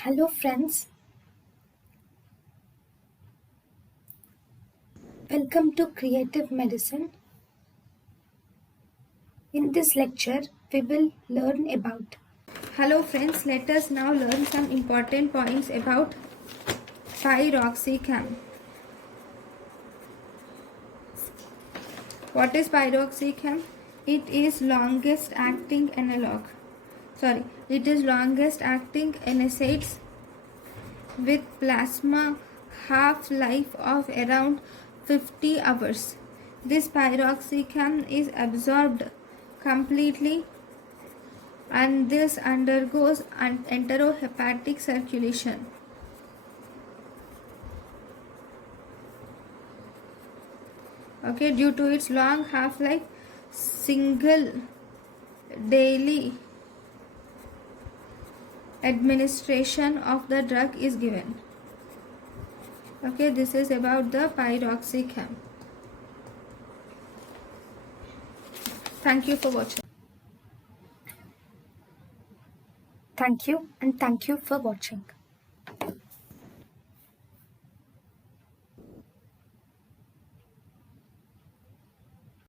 Hello friends, welcome to Creative Medicine. In this lecture, we will learn about. Hello friends, let us now learn some important points about piroxicam. What is piroxicam? It is longest acting NSAIDs with plasma half-life of around 50 hours. This piroxicam is absorbed completely and this undergoes enterohepatic circulation. Okay, due to its long half-life, single daily administration of the drug is given. Okay, this is about the piroxicam. Thank you for watching. Thank you and thank you for watching.